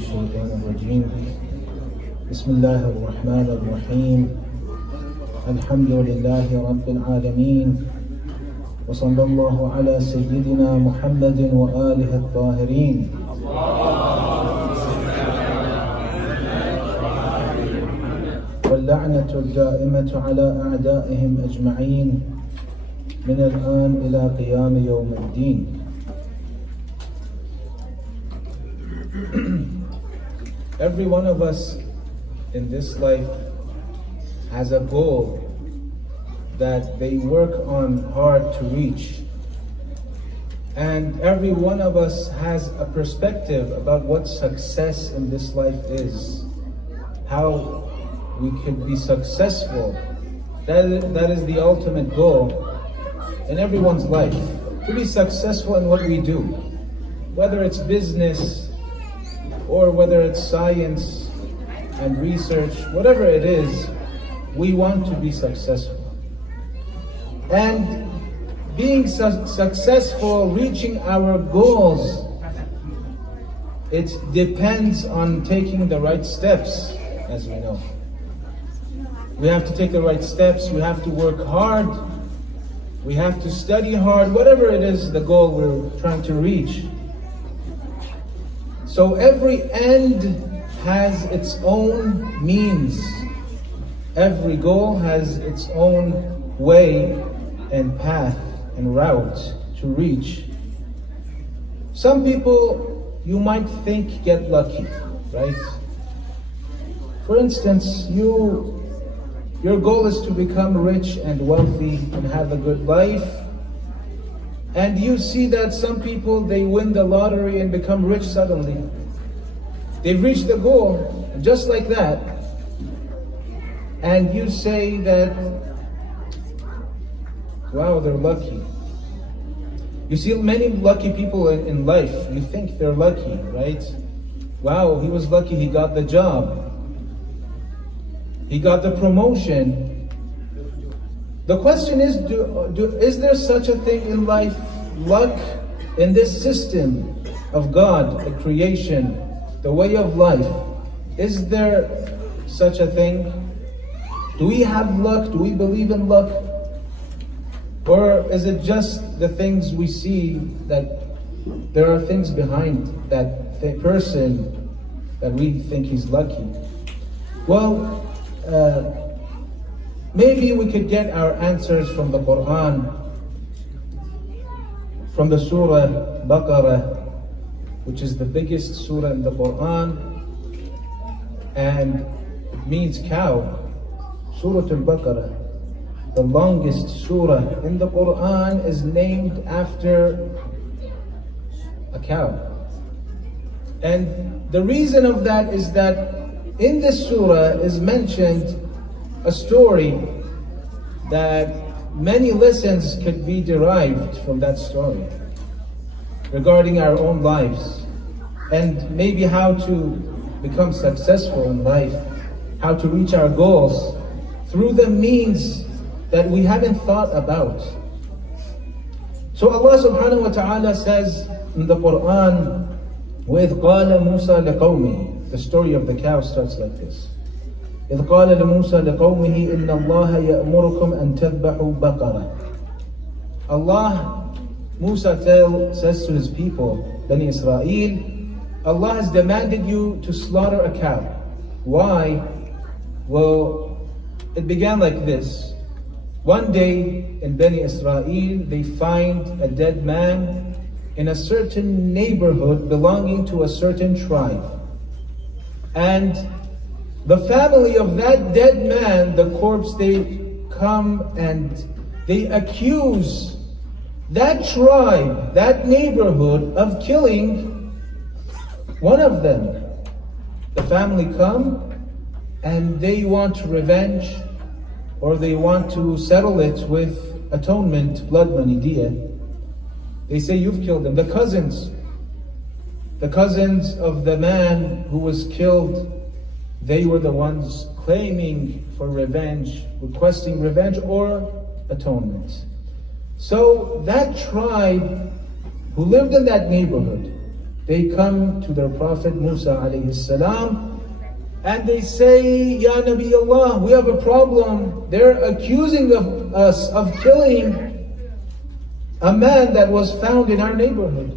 الشيطان الرجيم بسم الله الرحمن الرحيم الحمد لله رب العالمين وصلى الله على سيدنا محمد وآله الطاهرين واللعنة الدائمة على أعدائهم أجمعين من الآن إلى قيام يوم الدين. Every one of us in this life has a goal that they work on hard to reach. And every one of us has a perspective about what success in this life is. How we could be successful. That is the ultimate goal in everyone's life. To be successful in what we do. Whether it's business, or whether it's science and research, whatever it is, we want to be successful. And being successful, reaching our goals, it depends on taking the right steps, as we know. We have to take the right steps, we have to work hard, we have to study hard, whatever it is the goal we're trying to reach. So every end has its own means. Every goal has its own way and path and route to reach. Some people, you might think, get lucky, right? For instance, your goal is to become rich and wealthy and have a good life. And you see that some people, they win the lottery and become rich suddenly. They've reached the goal, just like that. And you say that, wow, they're lucky. You see many lucky people in life. You think they're lucky, right? Wow, he was lucky, he got the job. He got the promotion. The question is, is there such a thing in life, luck, in this system of God, the creation, the way of life? Is there such a thing? Do we have luck? Do we believe in luck? Or is it just the things we see, that there are things behind that person that we think he's lucky? Well, maybe we could get our answers from the Quran, from the Surah Baqarah, which is the biggest surah in the Quran, and it means cow. Surah Al-Baqarah, the longest surah in the Quran, is named after a cow. And the reason of that is that in this surah is mentioned a story that many lessons could be derived from that story regarding our own lives, and maybe how to become successful in life, how to reach our goals through the means that we haven't thought about. So Allah subhanahu wa ta'ala says in the Quran, وَإِذْ قَالَ مُوسَى لِقَوْمِهِ. The story of the cow starts like this. إِذْ قَالَ لِمُوسَى لِقَوْمِهِ إِنَّ اللَّهَ يَأْمُرُكُمْ أَن تَذْبَحُوا بَقَرَةً. Allah, Musa says to his people, Bani Israel, Allah has demanded you to slaughter a cow. Why? Well, it began like this. One day in Bani Israel, they find a dead man in a certain neighborhood belonging to a certain tribe. And the family of that dead man, the corpse, they come and they accuse that tribe, that neighborhood, of killing one of them. The family come and they want revenge, or they want to settle it with atonement, blood money, diya. They say, you've killed him. The cousins of the man who was killed, they were the ones claiming for revenge, requesting revenge or atonement. So that tribe who lived in that neighborhood, they come to their Prophet Musa alayhi salam, and they say, Ya Nabi Allah, we have a problem. They're accusing of us of killing a man that was found in our neighborhood.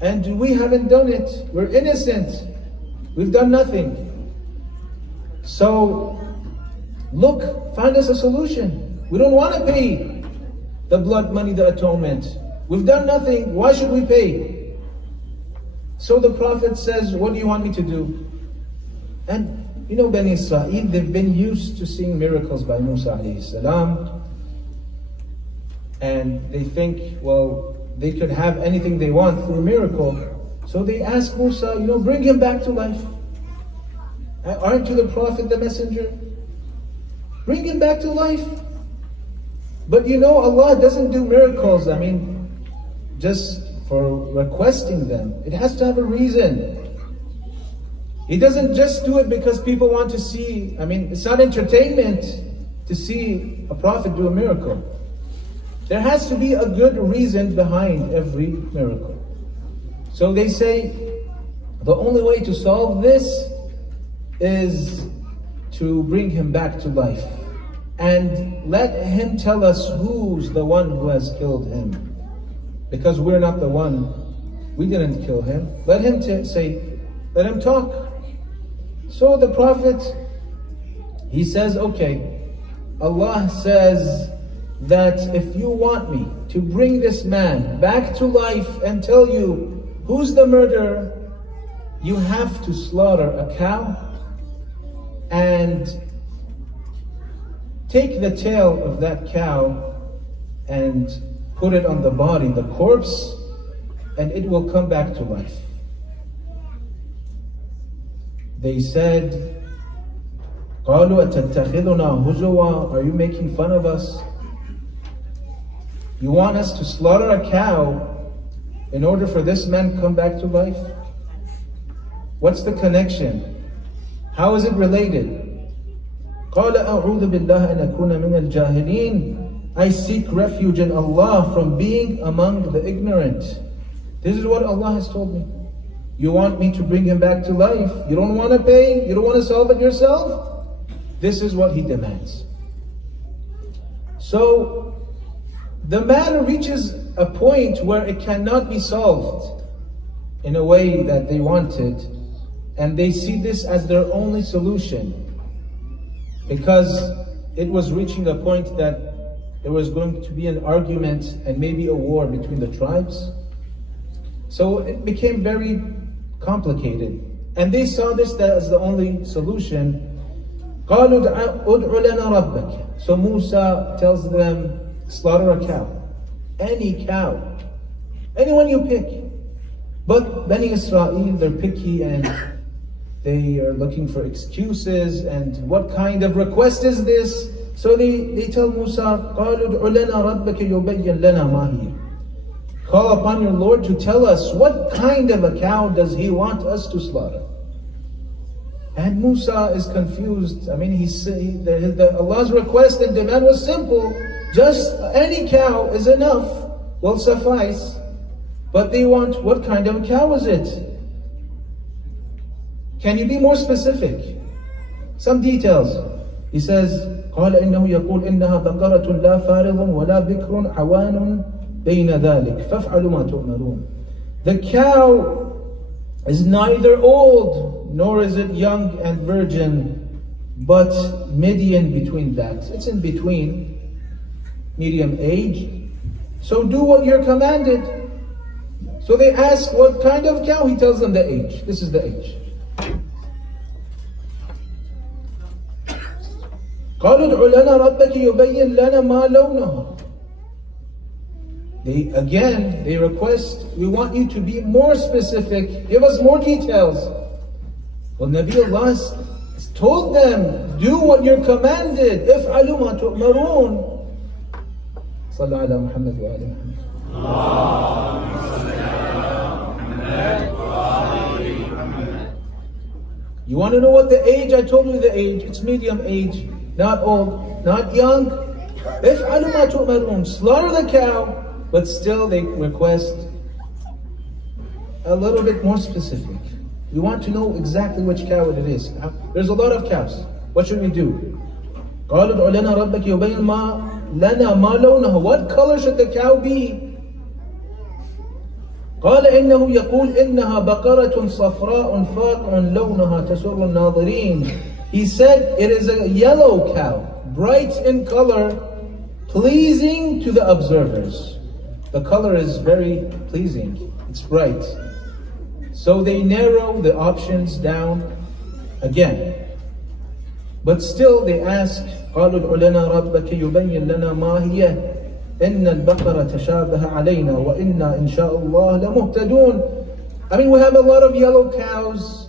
And we haven't done it. We're innocent. We've done nothing. So, look, find us a solution. We don't want to pay the blood money, the atonement. We've done nothing. Why should we pay? So the Prophet says, what do you want me to do? And you know, Bani Israel, they've been used to seeing miracles by Musa alayhi salam. And they think, well, they could have anything they want through a miracle. So they ask Musa, bring him back to life. Aren't you the Prophet, the messenger? Bring him back to life. But Allah doesn't do miracles, just for requesting them. It has to have a reason. He doesn't just do it because people want to see. It's not entertainment to see a prophet do a miracle. There has to be a good reason behind every miracle. So they say, the only way to solve this is to bring him back to life. And let him tell us who's the one who has killed him. Because we're not the one. We didn't kill him. Let him let him talk. So the Prophet, he says, okay, Allah says that if you want me to bring this man back to life and tell you who's the murderer, you have to slaughter a cow and take the tail of that cow and put it on the body, the corpse, and it will come back to life. They said, قَالُوا أَتَتَّخِذُنَا هُزُوًا, are you making fun of us? You want us to slaughter a cow in order for this man to come back to life? What's the connection? How is it related? قَالَ أَعُوذُ بِاللَّهِ أَنْ أَكُونَ مِنَ الْجَاهِلِينَ, I seek refuge in Allah from being among the ignorant. This is what Allah has told me. You want me to bring him back to life? You don't want to pay? You don't want to solve it yourself? This is what he demands. So, the matter reaches a point where it cannot be solved in a way that they wanted, and they see this as their only solution, because it was reaching a point that there was going to be an argument and maybe a war between the tribes. So it became very complicated, and they saw this as the only solution. قَالُوا أُدْعُ لَنَا رَبَّكَ. So Musa tells them, slaughter a cow. Any cow. Anyone you pick. But Bani Israel, they're picky and they are looking for excuses, and what kind of request is this? So they tell Musa, قَالُوا ادْعُ لَنَا رَبَّكَ يُبَيِّنْ لَنَا مَا هِيَ. Call upon your Lord to tell us what kind of a cow does he want us to slaughter. And Musa is confused. Allah's request and demand was simple. Just any cow is enough, will suffice. But they want, what kind of a cow is it? Can you be more specific? Some details. He says, قال إنه يقول إنها بقرة لا فارض ولا بكر عوان بين ذلك فافعلوا ما تؤمرون. The cow is neither old nor is it young and virgin, but median between that. It's in between, medium age. So do what you're commanded. So they ask what kind of cow. He tells them the age. This is the age. قالوا ادع لنا ربك يبين لنا ما لونها. They request, we want you to be more specific, give us more details. Well, Nabi Allah told them, do what you're commanded. افعلوا ما تؤمرون. صلوا على محمد وآل محمد. You want to know what the age? I told you the age. It's medium age, not old, not young. افعلوا ما تؤمرون. Slaughter the cow, but still they request a little bit more specific. We want to know exactly which cow it is. There's a lot of cows. What should we do? قالوا ادع لنا ربك يبين لنا ما لونها. What color should the cow be? قال إنه يقول إنها بقرة صفراء فاقع لونها تسر الناظرين. He said it is a yellow cow, bright in color, pleasing to the observers. The color is very pleasing. It's bright. So they narrow the options down again. But still they ask, قالوا ادع لنا ربك يبين لنا ما هي إن البقرة تشابه علينا وإنا إن شاء الله لمهتدون. I mean, we have a lot of yellow cows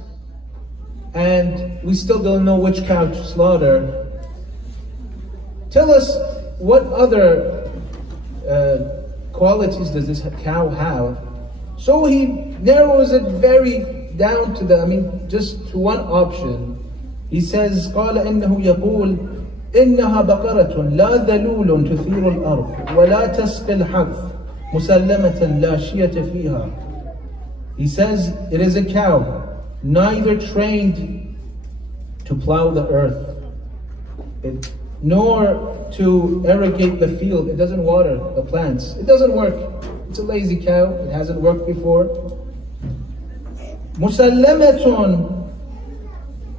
and we still don't know which cow to slaughter. Tell us, what other qualities does this cow have? So he narrows it very down to just to one option. He says, قال إنه يقول إنها بقرة لا ذلول تثير الأرض ولا تسقي الحرث مسلمة لا شية فيها. He says it is a cow, neither trained to plow the earth, nor to irrigate the field. It doesn't water the plants. It doesn't work. It's a lazy cow. It hasn't worked before. مسلمة,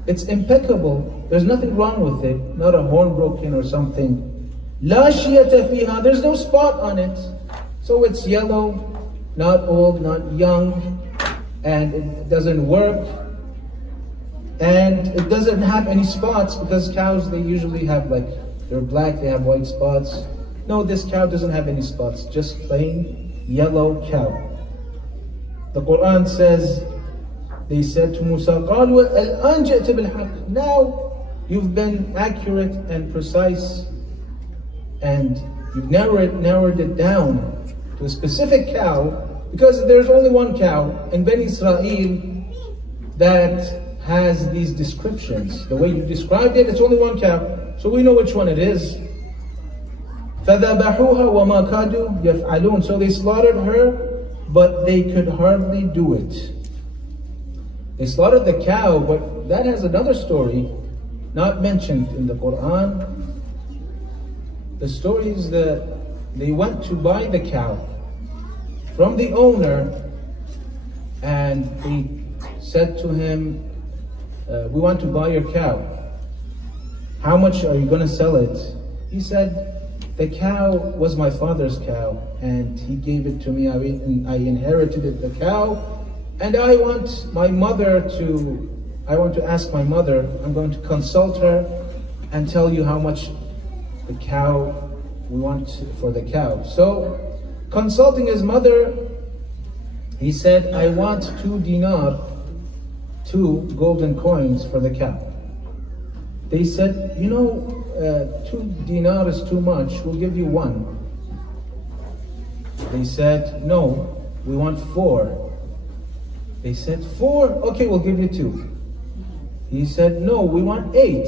it's impeccable. There's nothing wrong with it. Not a horn broken or something. لا شية فيها, there's no spot on it. So it's yellow, not old, not young, and it doesn't work. And it doesn't have any spots, because cows, they usually have they're black, they have white spots. No, this cow doesn't have any spots, just plain yellow cow. The Quran says, they said to Musa, قالوا الآن جئت بالحق. Now you've been accurate and precise, and you've narrowed it down to a specific cow, because there's only one cow in Bani Israel that has these descriptions. The way you described it, it's only one cow, so we know which one it is. فَذَبَحُوهَا وَمَا كَادُوا يَفْعَلُونَ. So they slaughtered her, but they could hardly do it. They slaughtered the cow, but that has another story not mentioned in the Quran. The story is that they went to buy the cow from the owner, and they said to him, we want to buy your cow. How much are you going to sell it? He said, the cow was my father's cow, and he gave it to me. I inherited the cow, and I want to ask my mother. I'm going to consult her and tell you how much the cow we want for the cow. So, consulting his mother, he said, I want 2 dinar, 2 golden coins for the cow. They said, 2 dinar is too much, we'll give you 1. They said, no, we want 4. They said, 4? Okay, we'll give you 2. He said, no, we want 8.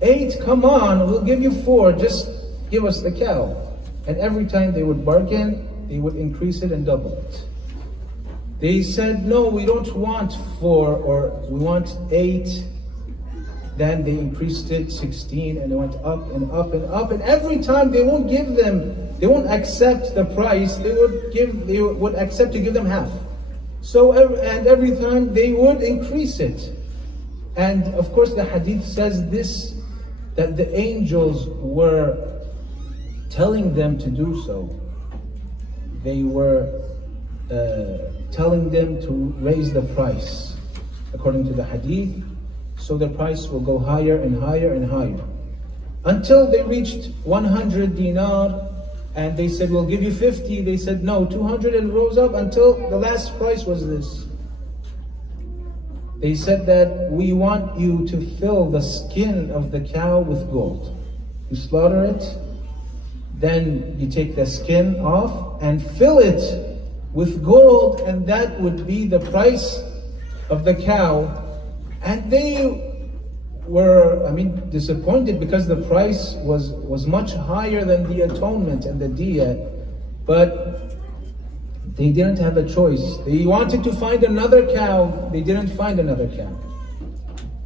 8, come on, we'll give you 4, just give us the cow. And every time they would bargain, they would increase it and double it. They said, no, we don't want 4, or we want 8. Then they increased it 16, and it went up and up and up. And every time they won't accept the price. They would accept to give them half. So, and every time they would increase it. And of course the hadith says this, that the angels were telling them to do so. They were telling them to raise the price according to the hadith. So the price will go higher and higher and higher, until they reached 100 dinar, and they said, we'll give you 50. They said, no, 200, and rose up until the last price was this. They said that we want you to fill the skin of the cow with gold. You slaughter it, then you take the skin off and fill it with gold, and that would be the price of the cow. And they were, disappointed, because the price was much higher than the atonement and the diya. But They didn't have a choice. They wanted to find another cow. They didn't find another cow.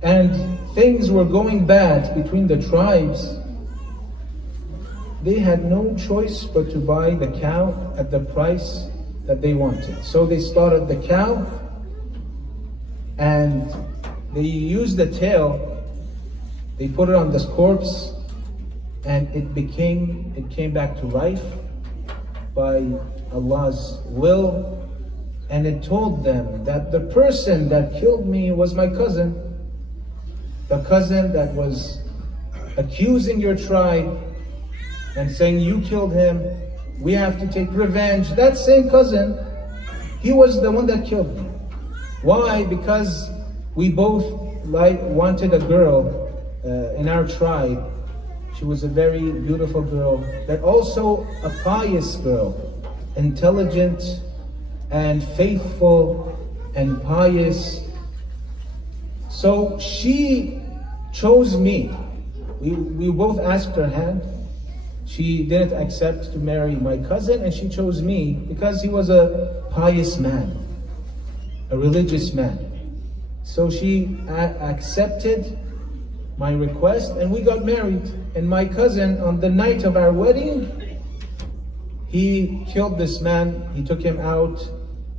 And things were going bad between the tribes. They had no choice but to buy the cow at the price that they wanted. So they slaughtered the cow and they used the tail. They put it on this corpse and it came back to life by Allah's will. And it told them that the person that killed me was my cousin. The cousin that was accusing your tribe and saying you killed him, we have to take revenge. That same cousin, he was the one that killed me. Why? Because we both wanted a girl in our tribe. She was a very beautiful girl, but also a pious girl, intelligent and faithful and pious. So she chose me. We both asked her hand. She didn't accept to marry my cousin, and she chose me because he was a pious man, a religious man. So she accepted my request and we got married. And my cousin, on the night of our wedding, he killed this man. He took him out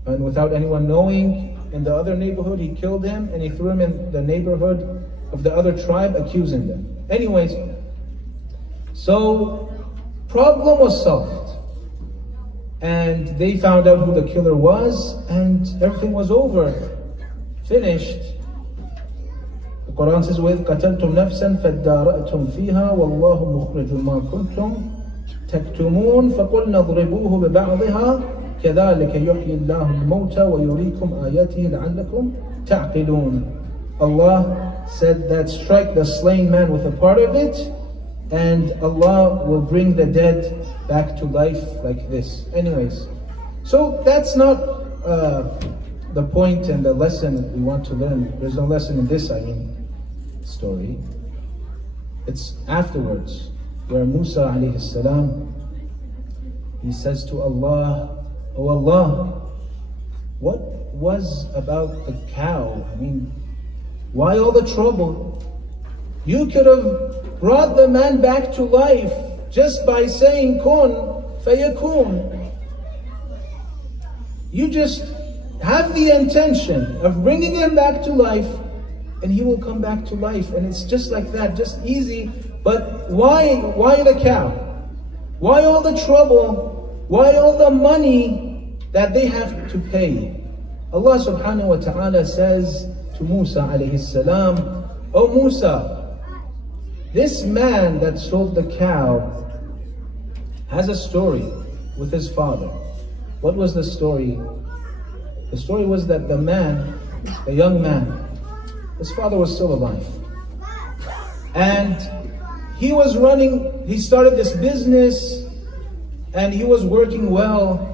and without anyone knowing in the other neighborhood, he killed him and he threw him in the neighborhood of the other tribe, accusing them. Anyways, so problem was solved. And they found out who the killer was and everything was over, finished. The Quran says, وَإِذْ قَتَلْتُمْ نَفْسًا فَادَّارَأْتُمْ فِيهَا وَاللَّهُ مُخْرِجٌ مَا كُنْتُمْ تَكْتُمُونَ فَقُلْنَا اضْرِبُوهُ بِبَعْضِهَا كَذَلِكَ يُحْيِي اللَّهُ الْمَوْتَى وَيُرِيكُمْ آيَاتِهِ لَعَلَّكُمْ تَعْقِلُونَ. Allah said that strike the slain man with a part of it, and Allah will bring the dead back to life like this. Anyways, so that's not the point and the lesson we want to learn. There's no lesson in this, story. It's afterwards, where Musa alayhi salam, he says to Allah, "Oh Allah, what was about the cow? Why all the trouble? You could have brought the man back to life just by saying kun fayakun. You just have the intention of bringing him back to life and he will come back to life. And it's just like that, just easy. But why the cow? Why all the trouble? Why all the money that they have to pay?" Allah subhanahu wa ta'ala says to Musa alayhi salam, "Oh Musa, this man that sold the cow has a story with his father." What was the story? The story was that the young man, his father was still alive. And he started this business and he was working well.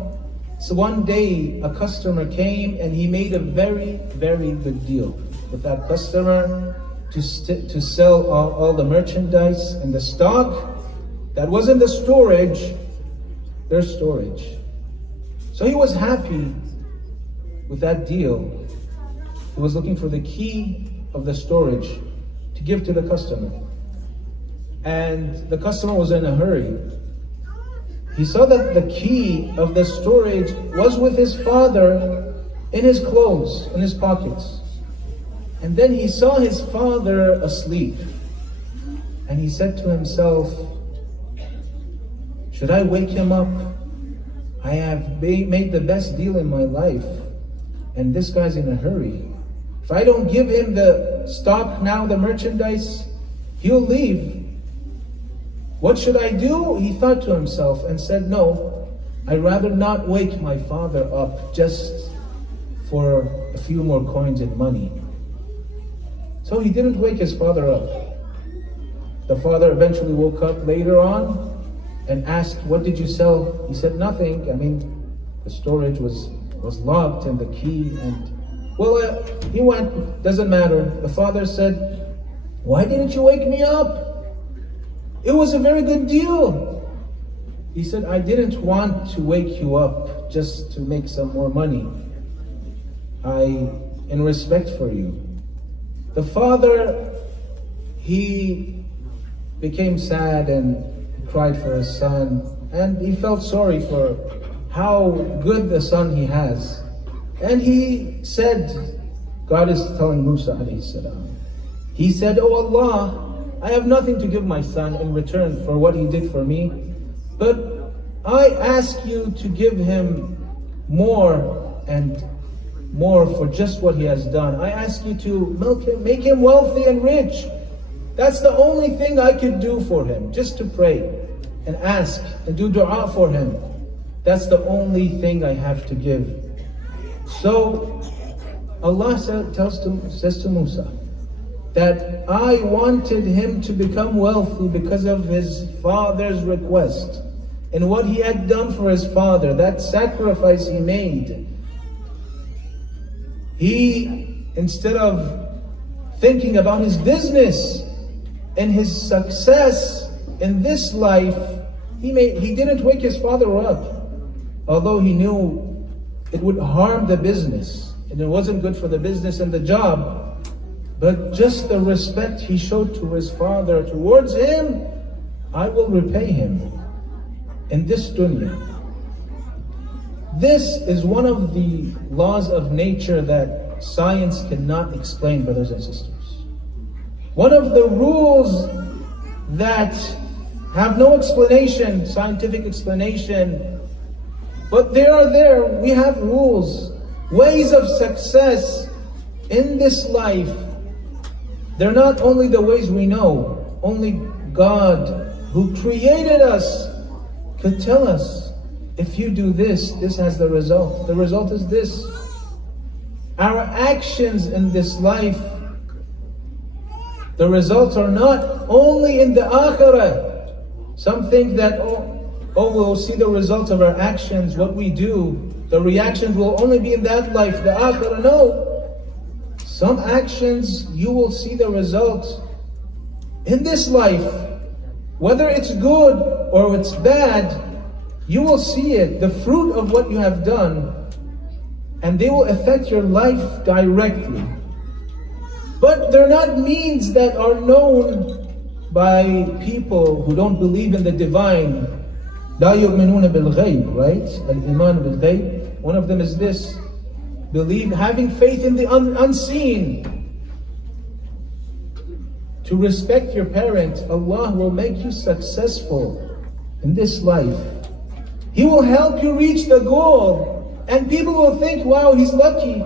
So one day a customer came and he made a very, very good deal with that customer to sell all the merchandise and the stock that was in the storage, their storage. So he was happy with that deal. He was looking for the key of the storage to give to the customer. And the customer was in a hurry. He saw that the key of the storage was with his father in his clothes, in his pockets. And then he saw his father asleep. And he said to himself, "Should I wake him up? I have made the best deal in my life. And this guy's in a hurry. If I don't give him the stock now, the merchandise, he'll leave. What should I do?" He thought to himself and said, "No, I'd rather not wake my father up just for a few more coins and money." So he didn't wake his father up. The father eventually woke up later on and asked, "What did you sell?" He said, "Nothing. The storage was locked and the key." And he went, doesn't matter. The father said, "Why didn't you wake me up? It was a very good deal." He said, I didn't want to wake you up just to make some more money. In respect for you. The father, he became sad and cried for his son, and he felt sorry for how good the son he has. And he said, God is telling Musa alayhi salam, he said, Oh Allah, I have nothing to give my son in return for what he did for me, but I ask you to give him more and more for just what he has done. I ask you to make him wealthy and rich. That's the only thing I could do for him, just to pray and ask and do dua for him. That's the only thing I have to give. So Allah says to Musa that I wanted him to become wealthy because of his father's request and what he had done for his father, that sacrifice he made. He, instead of thinking about his business and his success in this life, he didn't wake his father up, although he knew it would harm the business and it wasn't good for the business and the job. But just the respect he showed to his father, towards him, I will repay him in this dunya. This is one of the laws of nature that science cannot explain, brothers and sisters. One of the rules that have no explanation, scientific explanation, but they are there. We have rules, ways of success in this life. They're not only the ways we know, only God who created us could tell us, if you do this, this has the result. The result is this. Our actions in this life, the results are not only in the akhirah. Some think that, we'll see the results of our actions, what we do. The reactions will only be in that life, the akhirah. No. Some actions, you will see the results in this life. Whether it's good or it's bad, you will see it, the fruit of what you have done, and they will affect your life directly. But they're not means that are known by people who don't believe in the divine. لا يؤمنون بالغيب, right? الإيمان بالغيب. One of them is this: having faith in the unseen. To respect your parents, Allah will make you successful in this life. He will help you reach the goal. And people will think, wow, he's lucky.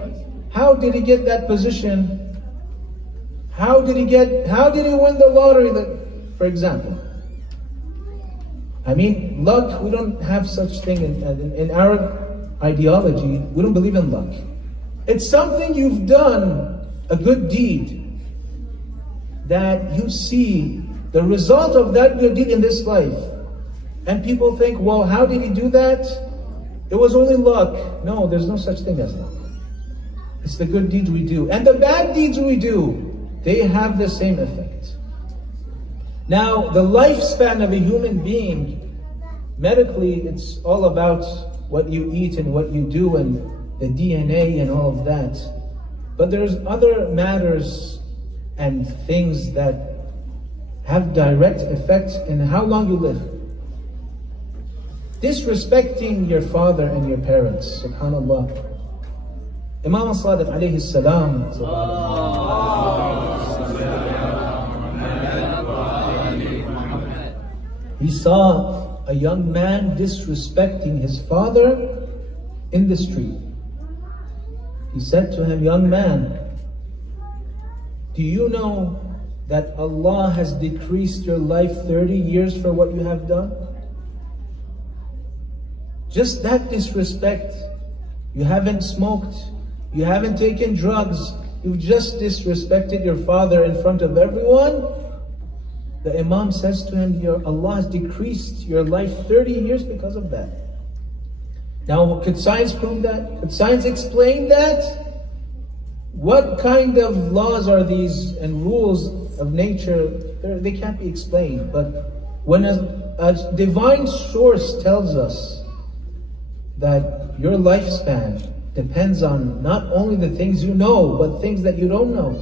How did he get that position? How did he win the lottery? For example. I mean, luck, we don't have such thing in our ideology. We don't believe in luck. It's something you've done, a good deed, that you see the result of that good deed in this life. And people think, well, how did he do that? It was only luck. No, there's no such thing as luck. It's the good deeds we do. And the bad deeds we do, they have the same effect. Now, the lifespan of a human being, medically, it's all about what you eat and what you do and the DNA and all of that. But there's other matters and things that have direct effect in how long you live. Disrespecting your father and your parents, subhanallah. Imam al-Sadiq alayhi salam, he saw a young man disrespecting his father in the street. He said to him, young man, do you know that Allah has decreased your life 30 years for what you have done? Just that disrespect. You haven't smoked, you haven't taken drugs, you've just disrespected your father in front of everyone. The Imam says to him, Allah has decreased your life 30 years because of that. Now, could science prove that? Could science explain that? What kind of laws are these and rules of nature? They can't be explained. But when a divine source tells us that your lifespan depends on not only the things you know, but things that you don't know.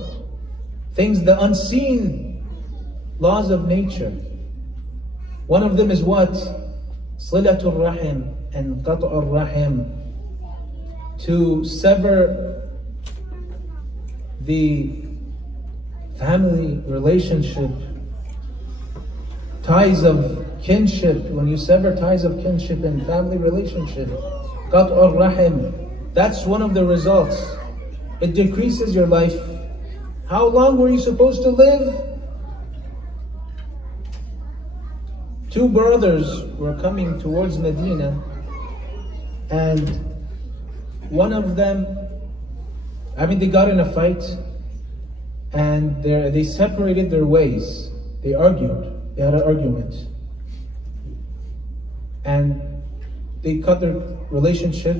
Things, the unseen laws of nature. One of them is what? Silatul Rahim and Qat'ur Rahim. To sever the family relationship, ties of kinship. When you sever ties of kinship and family relationship, Qat'ur Rahim, that's one of the results. It decreases your life. How long were you supposed to live? Two brothers were coming towards Medina, and one of them, they got in a fight, and they separated their ways. They argued. They had an argument. And they cut their relationship.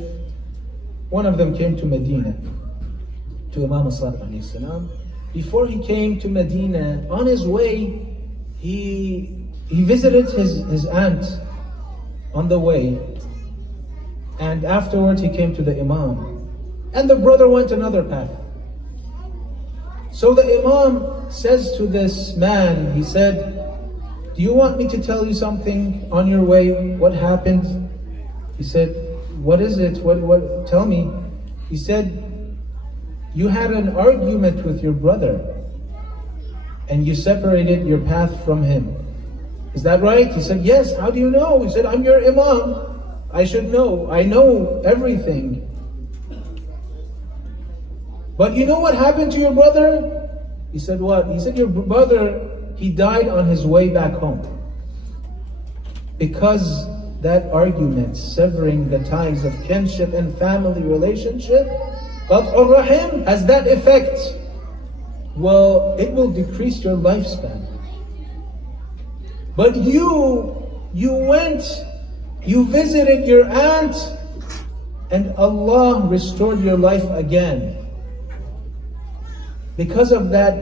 One of them came to Medina, to Imam As-Sadiq alayhi salam. Before he came to Medina, on his way, he visited his aunt on the way. And afterwards he came to the Imam. And the brother went another path. So the Imam says to this man, he said, "Do you want me to tell you something on your way? What happened?" He said, "What is it? What? Tell me." He said, "You had an argument with your brother and you separated your path from him. Is that right?" He said, "Yes." "How do you know?" He said, "I'm your Imam. I should know. I know everything." "But you know what happened to your brother?" He said, "What?" He said, "Your brother, he died on his way back home." Because that argument, severing the ties of kinship and family relationship, Qat'ur Rahim, has that effect. Well, it will decrease your lifespan. But you went, you visited your aunt, and Allah restored your life again. Because of that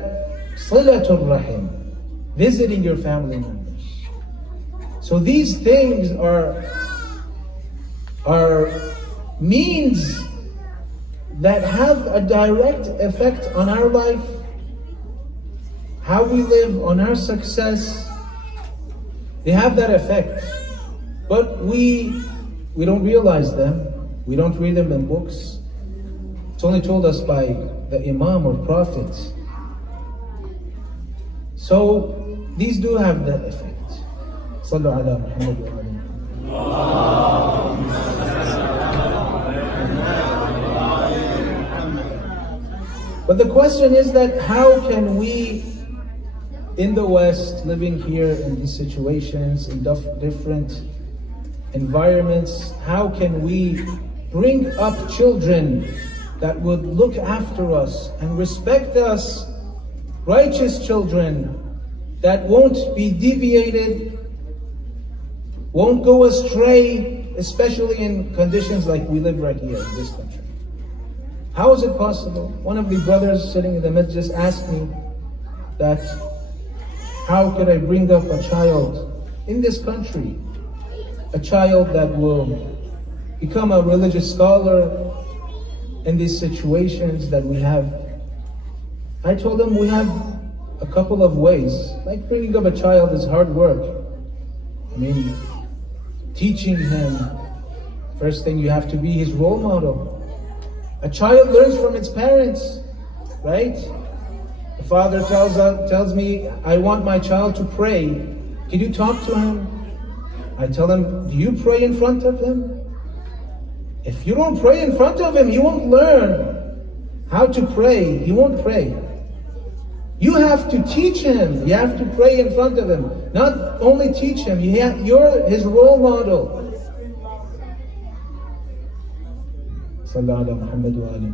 Silatul Rahim, visiting your family members. So these things are means that have a direct effect on our life, how we live, on our success. They have that effect. But we don't realize them. We don't read them in books. It's only told us by the Imam or Prophet. So these do have that effect. Sallu ala Muhammad wa ala. But the question is that how can we in the West, living here in these situations, in different environments, how can we bring up children that would look after us and respect us, righteous children that won't be deviated, won't go astray, especially in conditions like we live right here in this country? How is it possible? One of the brothers sitting in the masjid just asked me that, how could I bring up a child in this country, a child that will become a religious scholar in these situations that we have? I told him we have a couple of ways. Like bringing up a child is hard work. Teaching him, first thing you have to be his role model. A child learns from its parents, right? The father tells me, I want my child to pray. Can you talk to him? I tell him, do you pray in front of him? If you don't pray in front of him, he won't learn how to pray. He won't pray. You have to teach him. You have to pray in front of him. Not only teach him, you're his role model. Sallallahu ala Muhammad wa ali.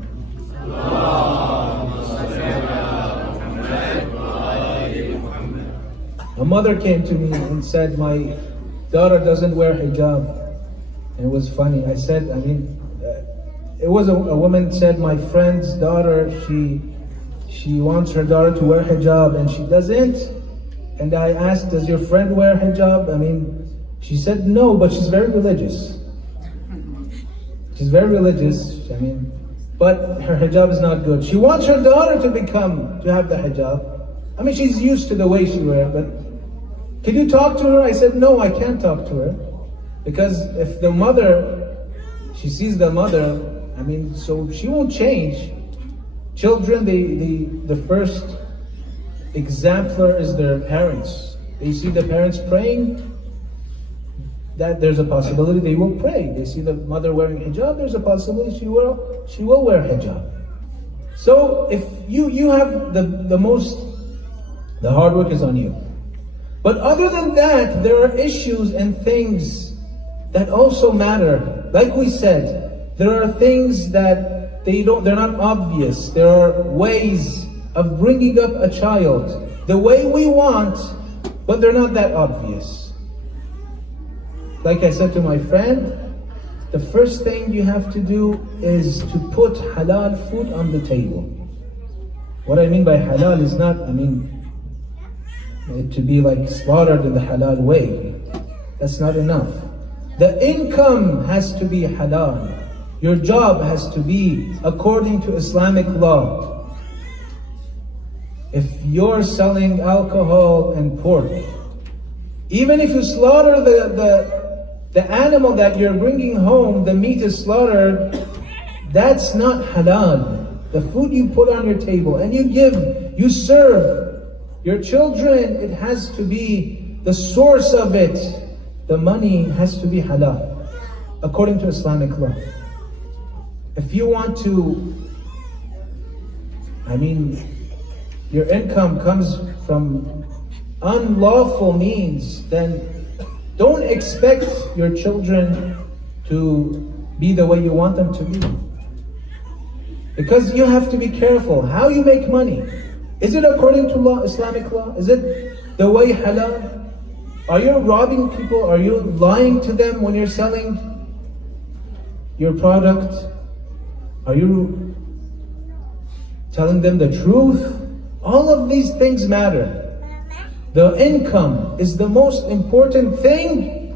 A mother came to me and said, my daughter doesn't wear hijab. And it was funny. I said, it was a woman said, my friend's daughter, she wants her daughter to wear hijab and she doesn't. And I asked, does your friend wear hijab? She said, no, but she's very religious. She's very religious, but her hijab is not good. She wants her daughter to have the hijab. She's used to the way she wears, but can you talk to her? I said, no, I can't talk to her. Because if the mother, she sees the mother, so she won't change. Children, the first exemplar is their parents. They see the parents praying, that there's a possibility they will pray. They see the mother wearing hijab, there's a possibility she will wear hijab. So if you have the hard work is on you. But other than that, there are issues and things that also matter. Like we said, there are things that they're not obvious. There are ways of bringing up a child the way we want, but they're not that obvious. Like I said to my friend, the first thing you have to do is to put halal food on the table. What I mean by halal is not, it to be like slaughtered in the halal way. That's not enough. The income has to be halal. Your job has to be according to Islamic law. If you're selling alcohol and pork, even if you slaughter the animal that you're bringing home, the meat is slaughtered, that's not halal. The food you put on your table and you serve your children, it has to be the source of it. The money has to be halal, according to Islamic law. If you want to, your income comes from unlawful means, then don't expect your children to be the way you want them to be. Because you have to be careful how you make money. Is it according to law, Islamic law? Is it the way halal? Are you robbing people? Are you lying to them when you're selling your product? Are you telling them the truth? All of these things matter. The income is the most important thing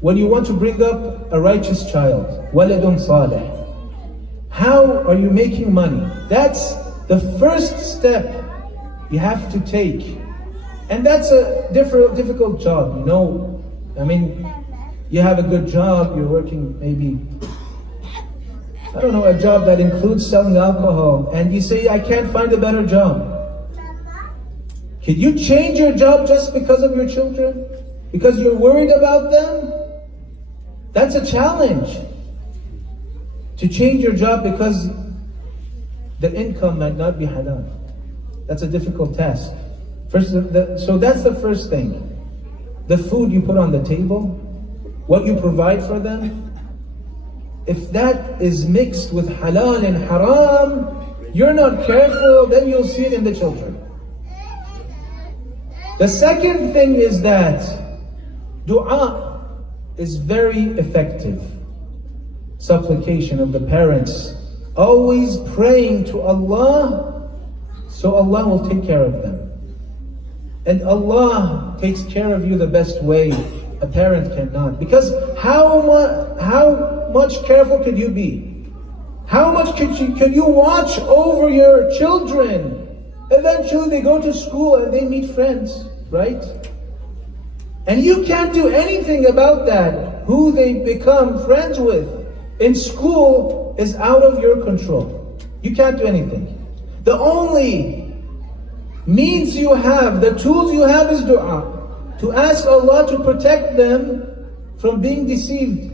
when you want to bring up a righteous child. Waladun salih. How are you making money? That's the first step you have to take. And that's a difficult job, you have a good job, you're working maybe, a job that includes selling alcohol, and you say, I can't find a better job. Can you change your job just because of your children? Because you're worried about them? That's a challenge. To change your job because the income might not be halal. That's a difficult task. So that's the first thing. The food you put on the table, what you provide for them, if that is mixed with halal and haram, you're not careful, then you'll see it in the children. The second thing is that dua is very effective. Supplication of the parents, always praying to Allah, so Allah will take care of them. And Allah takes care of you the best way a parent cannot. Because how much careful could you be? How much could you watch over your children? Eventually they go to school and they meet friends, right? And you can't do anything about that. Who they become friends with in school is out of your control. You can't do anything. The only means you have, the tools you have is dua. To ask Allah to protect them from being deceived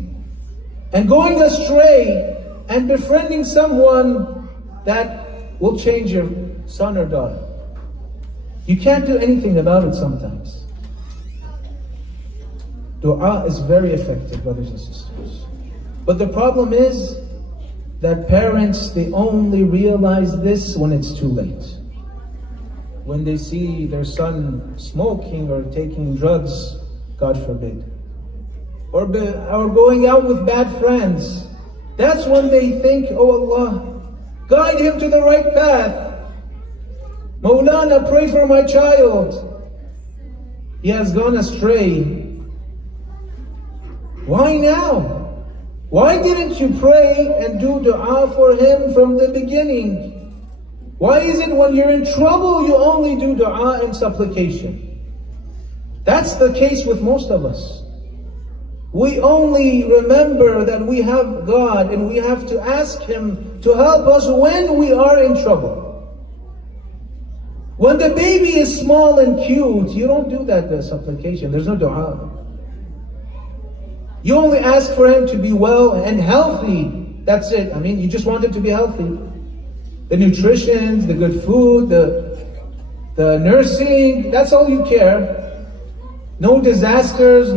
and going astray and befriending someone that will change your son or daughter. You can't do anything about it sometimes. Dua is very effective, brothers and sisters. But the problem is that parents, they only realize this when it's too late. When they see their son smoking or taking drugs, God forbid, or going out with bad friends, that's when they think, oh Allah, guide him to the right path. Maulana, pray for my child. He has gone astray. Why now? Why didn't you pray and do dua for him from the beginning? Why is it when you're in trouble you only do dua and supplication? That's the case with most of us. We only remember that we have God and we have to ask Him to help us when we are in trouble. When the baby is small and cute, you don't do that supplication. There's no dua. You only ask for him to be well and healthy. That's it. I mean, you just want him to be healthy. The nutrition, the good food, the nursing, that's all you care. No disasters,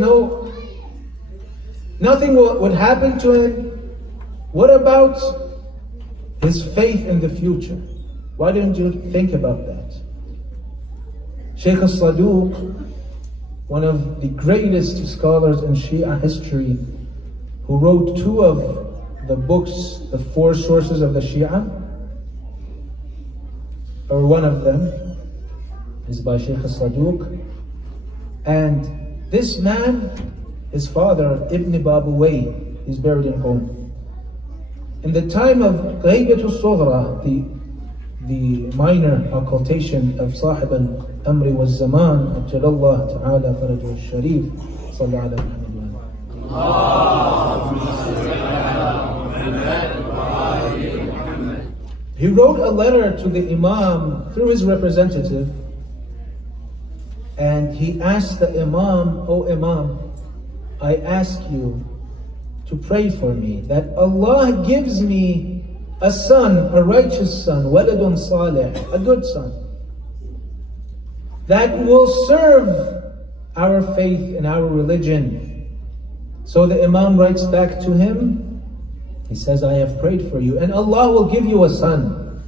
nothing would happen to him. What about his faith in the future? Why didn't you think about that? Sheikh Saduq, one of the greatest scholars in Shia history, who wrote 2 of the books, the 4 sources of the Shia, or one of them is by Sheikh Saduq. And this man, his father, Ibn Babawayh, is buried in Qom. In the time of Ghaybatul Sughra, the minor occultation of Sahib al-Amri wa Zaman, Ajjalallah Ta'ala Farajul Sharif, Sallallahu Alaihi Wasallam. He wrote a letter to the Imam through his representative, and he asked the Imam, "O Imam, I ask you to pray for me that Allah gives me a son, a righteous son, waladun salih, a good son, that will serve our faith and our religion." So the Imam writes back to him, he says, "I have prayed for you, and Allah will give you a son."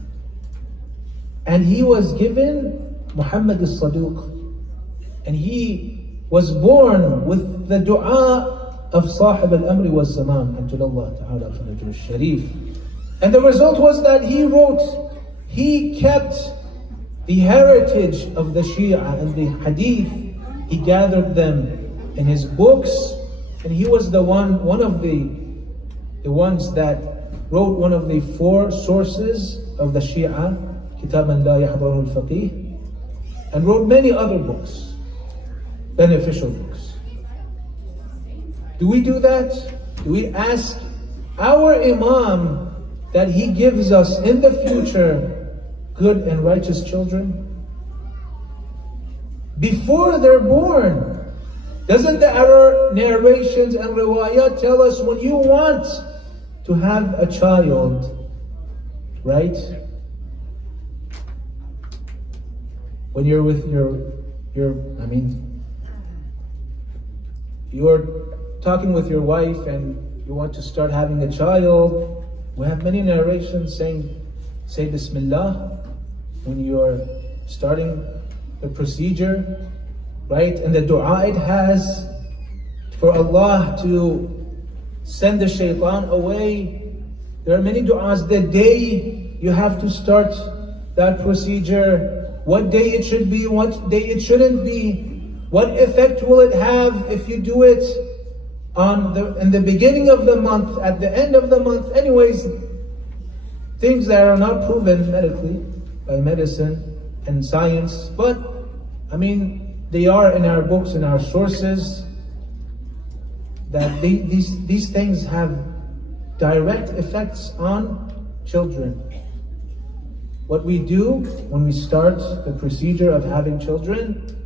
And he was given Muhammad as-Saduq. And he was born with the dua of Sahib al-Amri wa Zaman, Ajjalallah Ta'ala Farajul Sharif. And the result was that he kept the heritage of the Shia and the Hadith. He gathered them in his books, and he was one of the ones that wrote one of the 4 sources of the Shia, Kitaban La Yahdaru al-Faqih, and wrote many other books, beneficial books. Do we do that? Do we ask our Imam that he gives us in the future good and righteous children? Before they're born, doesn't our narrations and riwayat tell us when you want to have a child, right? When you're with you're talking with your wife and you want to start having a child, we have many narrations saying, say Bismillah when you're starting the procedure, right? And the dua it has for Allah to send the shaitan away. There are many du'as. The day you have to start that procedure, what day it should be, what day it shouldn't be, what effect will it have if you do it in the beginning of the month, at the end of the month. Anyways, things that are not proven medically by medicine and science, but they are in our books and our sources, that these things have direct effects on children. What we do when we start the procedure of having children,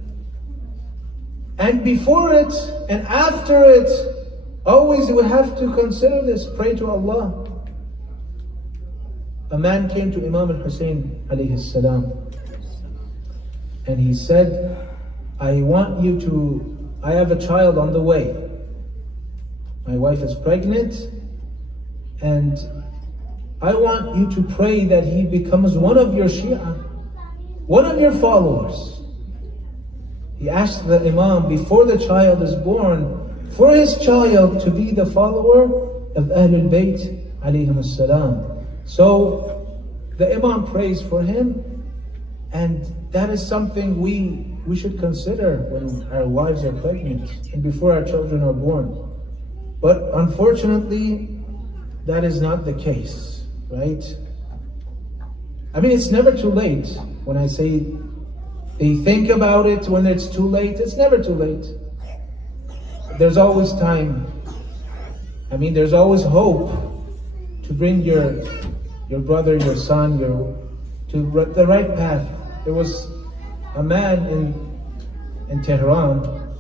and before it and after it, always we have to consider this, pray to Allah. A man came to Imam al-Hussein alayhi salam, and he said, I have a child on the way. My wife is pregnant, and I want you to pray that he becomes one of your Shia, one of your followers. He asked the Imam, before the child is born, for his child to be the follower of Ahlul Bayt alayhim salam. So the Imam prays for him, and that is something we should consider when our wives are pregnant and before our children are born. But unfortunately, that is not the case, right? I mean, it's never too late. When I say they think about it when it's too late, it's never too late. There's always time. I mean, there's always hope to bring your brother, your son, to the right path. There was a man in Tehran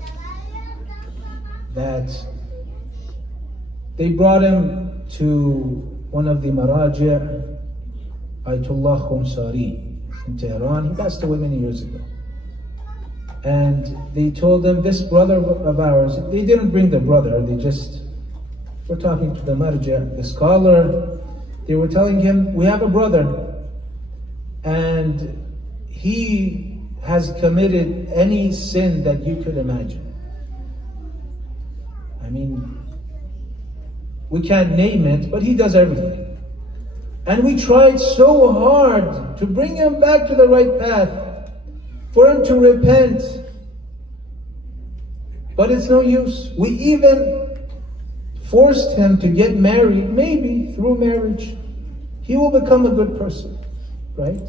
that they brought him to one of the Maraji', Ayatollah Khomsari in Tehran. He passed away many years ago. And they told him, this brother of ours, they didn't bring the brother, they just were talking to the Marja', the scholar. They were telling him, we have a brother, and he has committed any sin that you could imagine. I mean, we can't name it, but he does everything. And we tried so hard to bring him back to the right path, for him to repent. But it's no use. We even forced him to get married, maybe through marriage. He will become a good person, right?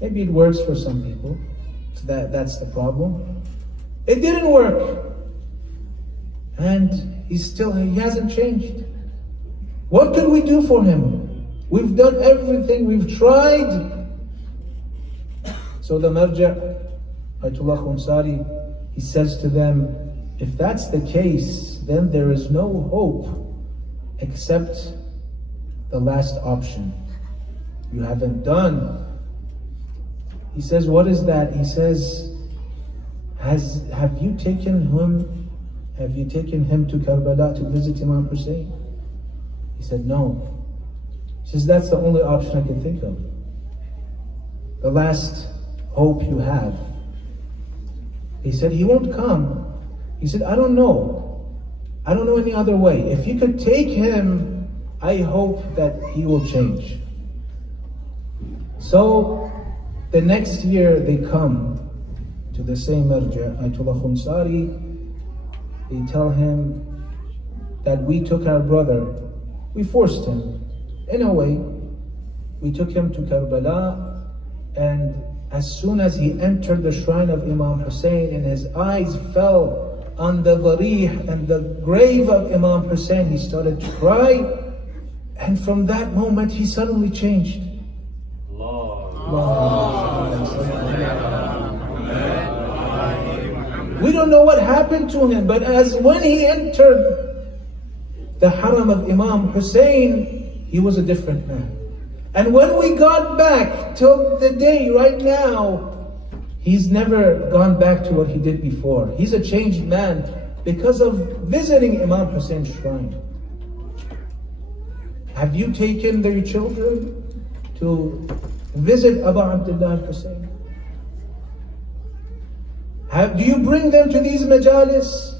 Maybe it works for some people. So that's the problem. It didn't work. And he hasn't changed. What could we do for him? We've done everything, we've tried. So the Marja', Ayatollah Khomsari, he says to them, if that's the case, then there is no hope except the last option. You haven't done. He says, what is that? He says, have you taken him to Karbala to visit Imam Hussein? He said, no. He says, that's the only option I can think of. The last hope you have. He said, he won't come. He said, I don't know. I don't know any other way. If you could take him, I hope that he will change. So the next year they come to the same Marja', Ayatollah Khomsari. They tell him that we took our brother, we forced him. In a way, we took him to Karbala, and as soon as he entered the shrine of Imam Hussein and his eyes fell on the dharih and the grave of Imam Hussein, he started to cry, and from that moment he suddenly changed. We don't know what happened to him, but when he entered the haram of Imam Hussein, he was a different man. And when we got back till the day right now, he's never gone back to what he did before. He's a changed man because of visiting Imam Hussein's shrine. Have you taken your children to visit Abu Abdullah Hussein? Do you bring them to these majalis?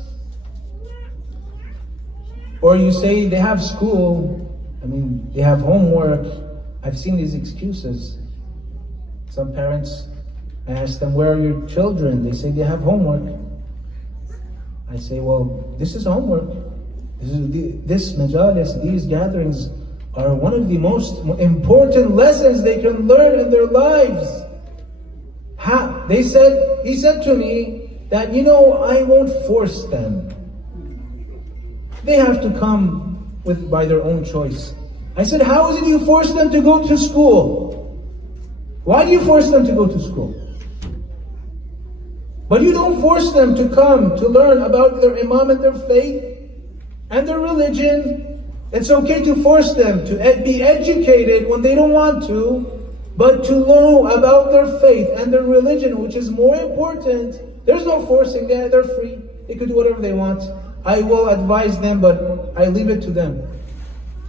Or you say they have school, I mean, they have homework. I've seen these excuses. Some parents, I ask them, where are your children? They say they have homework. I say, well, this is homework. This majalis, these gatherings are one of the most important lessons they can learn in their lives. He said to me that, I won't force them. They have to come by their own choice. I said, how is it you force them to go to school? Why do you force them to go to school? But you don't force them to come to learn about their imam and their faith and their religion. It's okay to force them to be educated when they don't want to, but to know about their faith and their religion, which is more important. There's no forcing there. They're free. They could do whatever they want. I will advise them, but I leave it to them.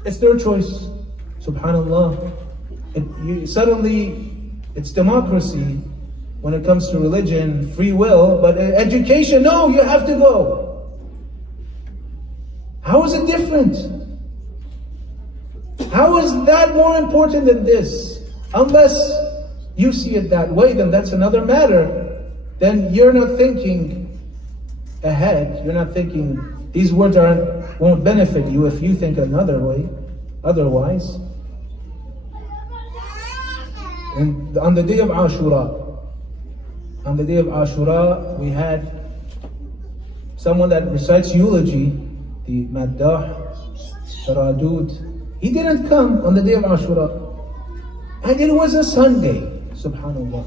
It's their choice. Subhanallah. Suddenly, it's democracy when it comes to religion, free will, but education, no, you have to go. How is it different? How is that more important than this? Unless you see it that way, then that's another matter. Then you're not thinking ahead. You're not thinking, these words aren't won't benefit you if you think another way, otherwise. And on the day of Ashura, we had someone that recites eulogy, the Maddah, the Radud. He didn't come on the day of Ashura. And it was a Sunday, subhanAllah.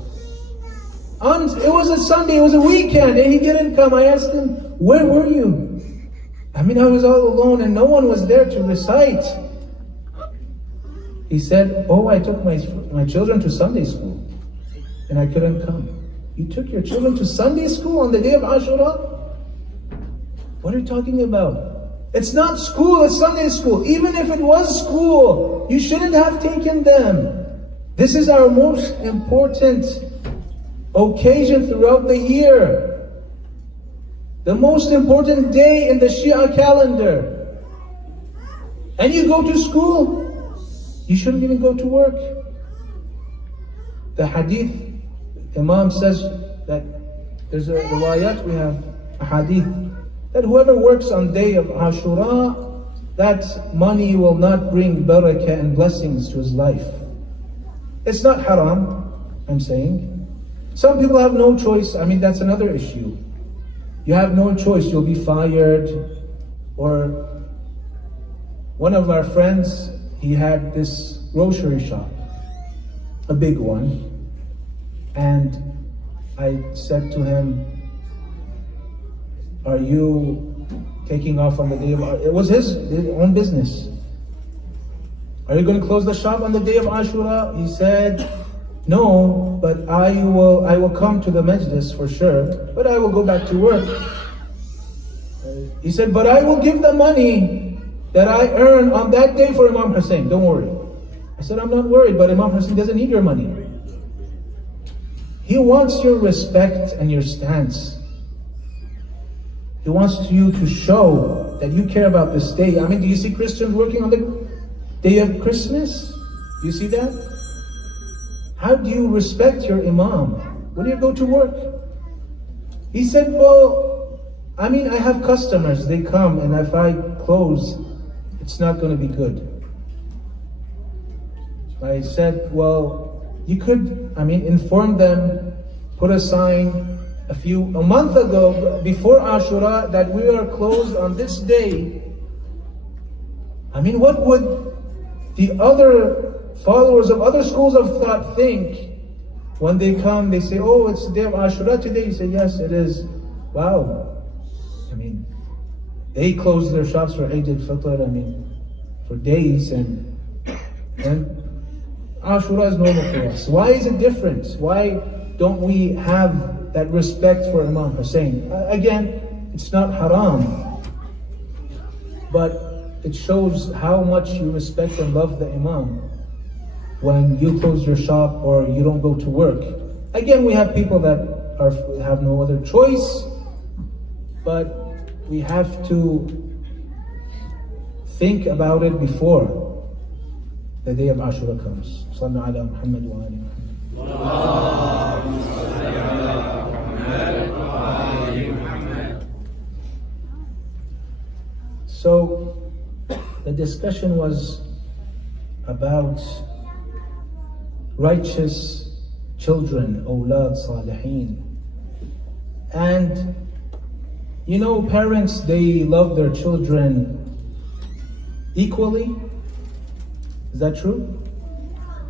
It was a Sunday, it was a weekend, and he didn't come. I asked him, where were you? I was all alone and no one was there to recite. He said, I took my children to Sunday school and I couldn't come. You took your children to Sunday school on the day of Ashura? What are you talking about? It's not school, it's Sunday school. Even if it was school, you shouldn't have taken them. This is our most important occasion throughout the year. The most important day in the Shia calendar. And you go to school? You shouldn't even go to work. The hadith, Imam says that there's a riwayat, we have a hadith, that whoever works on day of Ashura, that money will not bring barakah and blessings to his life. It's not haram, I'm saying. Some people have no choice. That's another issue. You have no choice, you'll be fired. Or one of our friends, he had this grocery shop, a big one. And I said to him, are you taking off on the day of Ashura? It was his own business. Are you going to close the shop on the day of Ashura? He said, no, but I will come to the majlis for sure, but I will go back to work. He said, but I will give the money that I earn on that day for Imam Hussein, don't worry. I said, I'm not worried, but Imam Hussein doesn't need your money. He wants your respect and your stance. He wants you to show that you care about this day. Do you see Christians working on the day of Christmas? Do you see that? How do you respect your Imam? When you go to work? He said, I have customers, they come, and if I close, it's not going to be good. I said, you could, inform them, put a sign a month ago, before Ashura, that we are closed on this day. What would the other followers of other schools of thought think when they come? They say, it's the day of Ashura today. You say, yes, it is. Wow. They close their shops for Eid al-Fitr, for days, and Ashura is normal for us. Why is it different? Why don't we have that respect for Imam Hussein? Again, it's not haram, but it shows how much you respect and love the Imam when you close your shop or you don't go to work. Again, we have people that have no other choice, but we have to think about it before the day of Ashura comes. Sallu ala Muhammad wa ali Muhammad. So the discussion was about righteous children, awlad salihin. And parents, they love their children equally. Is that true?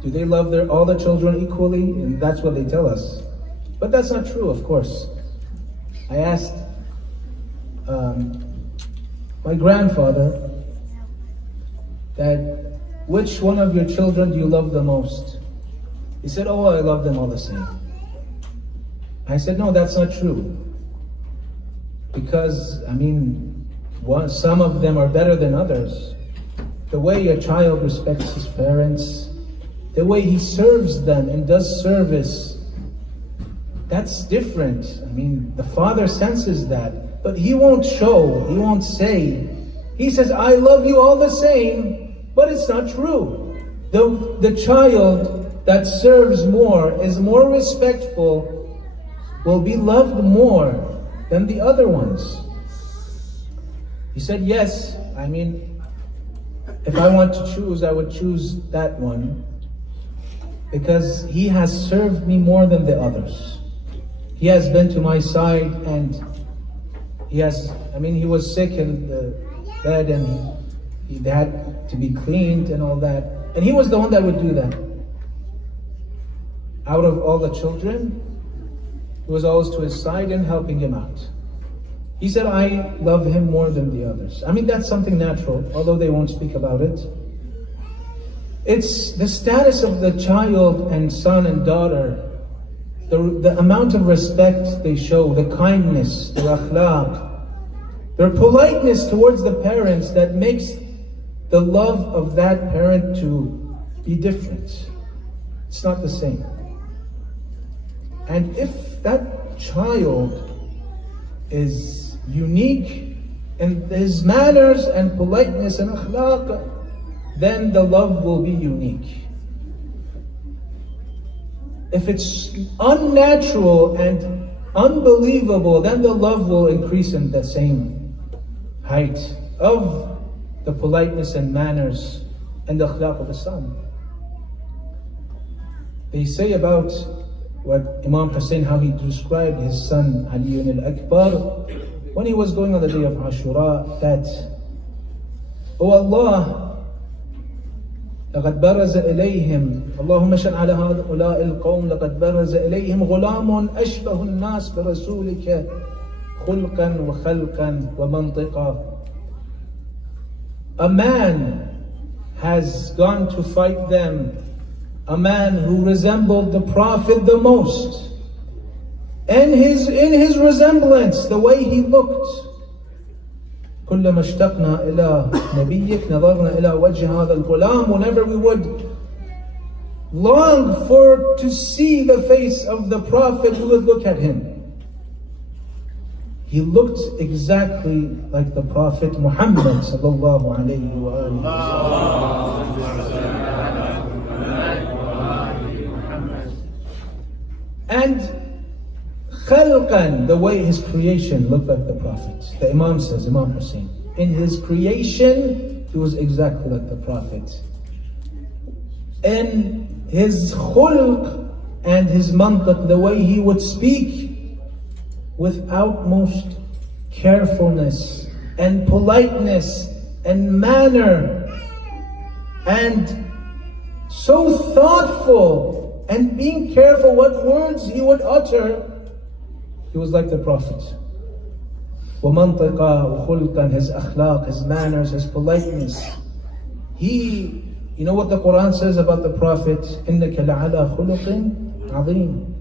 Do they love all the children equally? And that's what they tell us. But that's not true, of course. I asked my grandfather that, which one of your children do you love the most? He said, I love them all the same. I said, no, that's not true. Because, some of them are better than others. The way a child respects his parents, the way he serves them and does service, that's different. The father senses that, but he won't show, he won't say. He says, I love you all the same, but it's not true. The child that serves more, is more respectful, will be loved more than the other ones. He said, yes, I mean, if I want to choose, I would choose that one, because he has served me more than the others. He has been to my side, and he was sick in the bed, and he had to be cleaned and all that. And he was the one that would do that. Out of all the children, he was always to his side and helping him out. He said, I love him more than the others. I mean, that's something natural, although they won't speak about it. It's the status of the child and son and daughter, the amount of respect they show, the kindness, their akhlaq, their politeness towards the parents that makes the love of that parent to be different. It's not the same. And if that child is unique in his manners and politeness and akhlaq, then the love will be unique. If it's unnatural and unbelievable, then the love will increase in the same height of the politeness and manners and the akhlaq of the son. They say about what Imam Hussein, how he described his son Ali al-Akbar when he was going on the day of Ashura, that, "O Allah, لقد برز إليهم اللهم شن على هؤلاء القوم لقد برز إليهم غلام أشبه الناس برسولك خلقا وخلقا ومنطقا." A man has gone to fight them, a man who resembled the Prophet the most, and in his resemblance, the way he looked. كلما اشتقنا إلى نبيك نظرنا إلى وجه هذا الغلام. Whenever we would long to see the face of the Prophet, we would look at him. He looked exactly like the Prophet Muhammad sallallahu alayhi wa sallam. And khalqan, the way his creation looked like the Prophet. The Imam says, Imam Hussein, in his creation, he was exactly like the Prophet. In his khulq and his mantiq, the way he would speak with utmost carefulness and politeness and manner, and so thoughtful and being careful what words he would utter. He was like the Prophet. وَمَنْطِقًا وَخُلْقًا, his akhlaq, his manners, his politeness. You know what the Quran says about the Prophet? إِنَّكَ لَعَلَى خُلُقٍ عَظِيمٍ.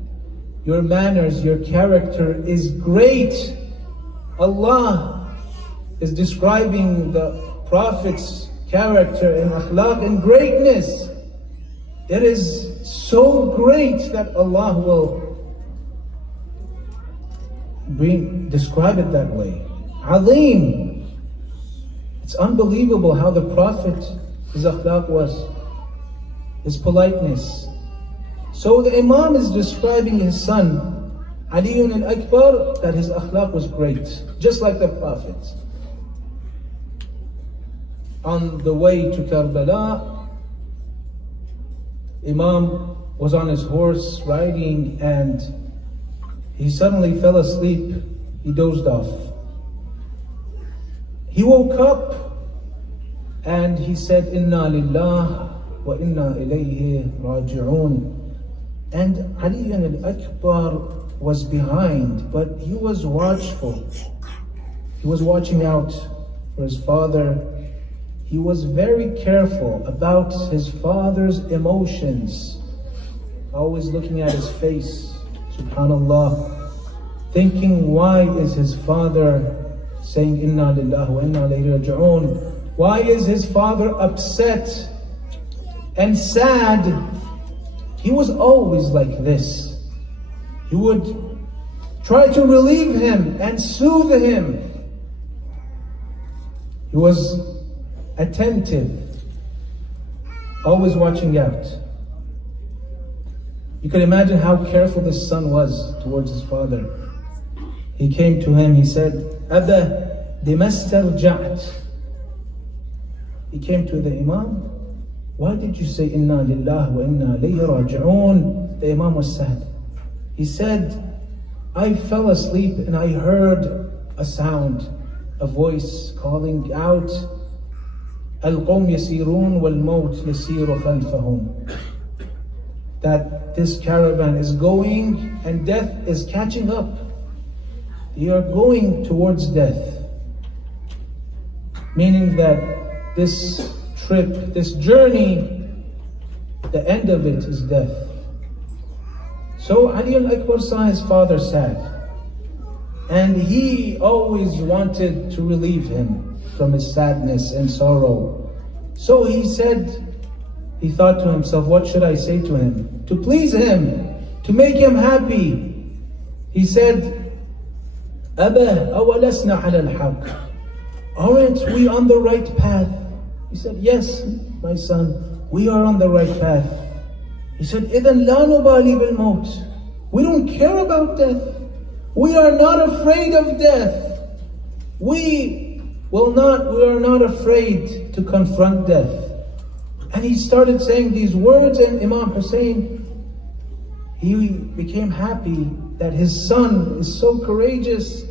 Your manners, your character is great. Allah is describing the Prophet's character and akhlaq and greatness. It is so great that Allah will describe it that way. Azim. It's unbelievable how the Prophet, his akhlaq was, his politeness. So the Imam is describing his son, Ali al-Akbar, that his akhlaq was great, just like the Prophet. On the way to Karbala, Imam was on his horse riding, and he suddenly fell asleep. He dozed off. He woke up and he said, "Inna lillah wa inna ilayhi raji'un." And Ali al-Akbar was behind, but he was watchful. He was watching out for his father. He was very careful about his father's emotions, always looking at his face. Subhanallah, thinking, why is his father saying Inna lillahi wa inna ilayhi raji'un? Why is his father upset and sad? He was always like this. He would try to relieve him and soothe him. He was attentive, always watching out. You can imagine how careful this son was towards his father. He came to him, he said, "Abba, limastarja'at?" He came to the Imam. Why did you say Inna Lillah wa Inna Ilayhi Raji'un? The Imam was sad. He said, I fell asleep and I heard a sound, a voice calling out, Al-Qawm yasirun wal-Maut yasiru khalfahum. That this caravan is going and death is catching up. They are going towards death. Meaning that this trip, this journey, the end of it is death. So Ali al-Akbar saw his father sad. And he always wanted to relieve him from his sadness and sorrow. So he thought to himself, what should I say to him? To please him, to make him happy. He said, Abah, awalasna ala al-haq. Aren't we on the right path? He said, yes, my son, we are on the right path. He said, إِذَنْ لَا نُبَالِي بِالْمَوْتِ. We don't care about death. We are not afraid of death. We are not afraid to confront death. And he started saying these words, and Imam Hussein, he became happy that his son is so courageous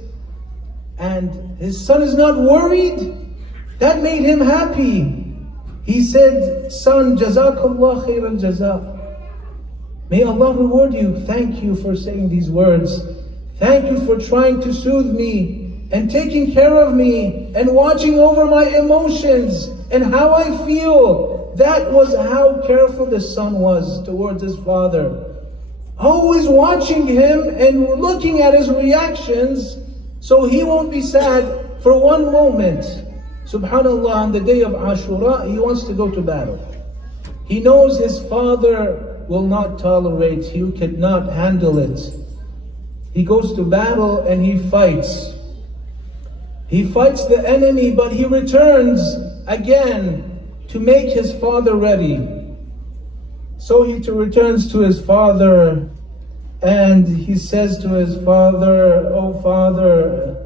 and his son is not worried. That made him happy. He said, son, Jazakallah khair al-jaza. May Allah reward you. Thank you for saying these words. Thank you for trying to soothe me and taking care of me and watching over my emotions and how I feel. That was how careful the son was towards his father. Always watching him and looking at his reactions so he won't be sad for one moment. Subhanallah, on the day of Ashura, he wants to go to battle. He knows his father will not tolerate, he could not handle it. He goes to battle and he fights. He fights the enemy, but he returns again to make his father ready. So he returns to his father and he says to his father, oh father,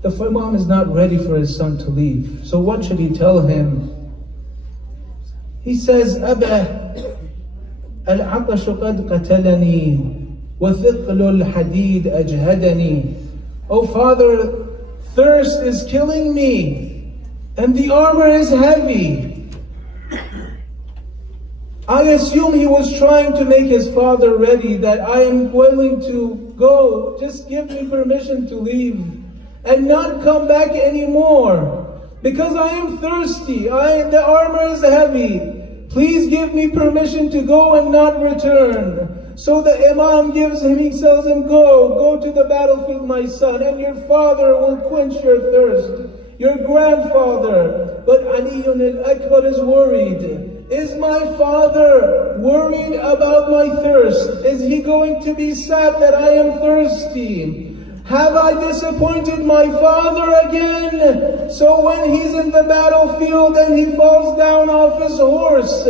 the Imam is not ready for his son to leave. So what should he tell him? He says, Abba, al-'atashu qad qatalani wa thiqlu al-hadid ajhadani. Oh father, thirst is killing me and the armor is heavy. I assume he was trying to make his father ready, that I am willing to go, just give me permission to leave and not come back anymore because I am thirsty, the armor is heavy. Please give me permission to go and not return. So the Imam gives him, he tells him, go to the battlefield, my son, and your father will quench your thirst, your grandfather. But Ali al-Akbar is worried. Is my father worried about my thirst? Is he going to be sad that I am thirsty? Have I disappointed my father again? So when he's in the battlefield and he falls down off his horse,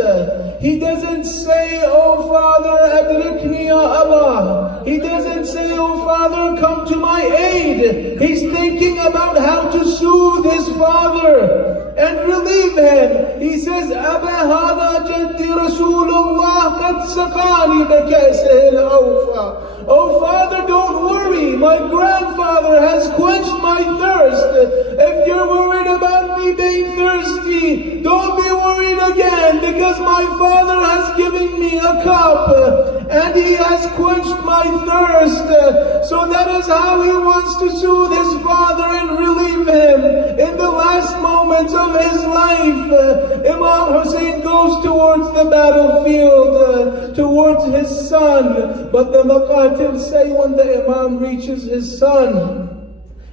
he doesn't say, oh father, adrikni ya Abba. He doesn't say, oh father, come to my aid. He's thinking about how to soothe his father and relieve him. He says, Abba hada jaddi Rasulullah qad saqani bikasih al-awfa. Oh father, don't worry, my grandfather has quenched my thirst. If you're worried about me being thirsty, don't be worried again, because my father has given me a cup and he has quenched my thirst. So that is how he wants to soothe his father and relieve him. In the last moments of his life, Imam Hussein goes towards the battlefield, towards his son. But the Maqatil say when the Imam reaches his son,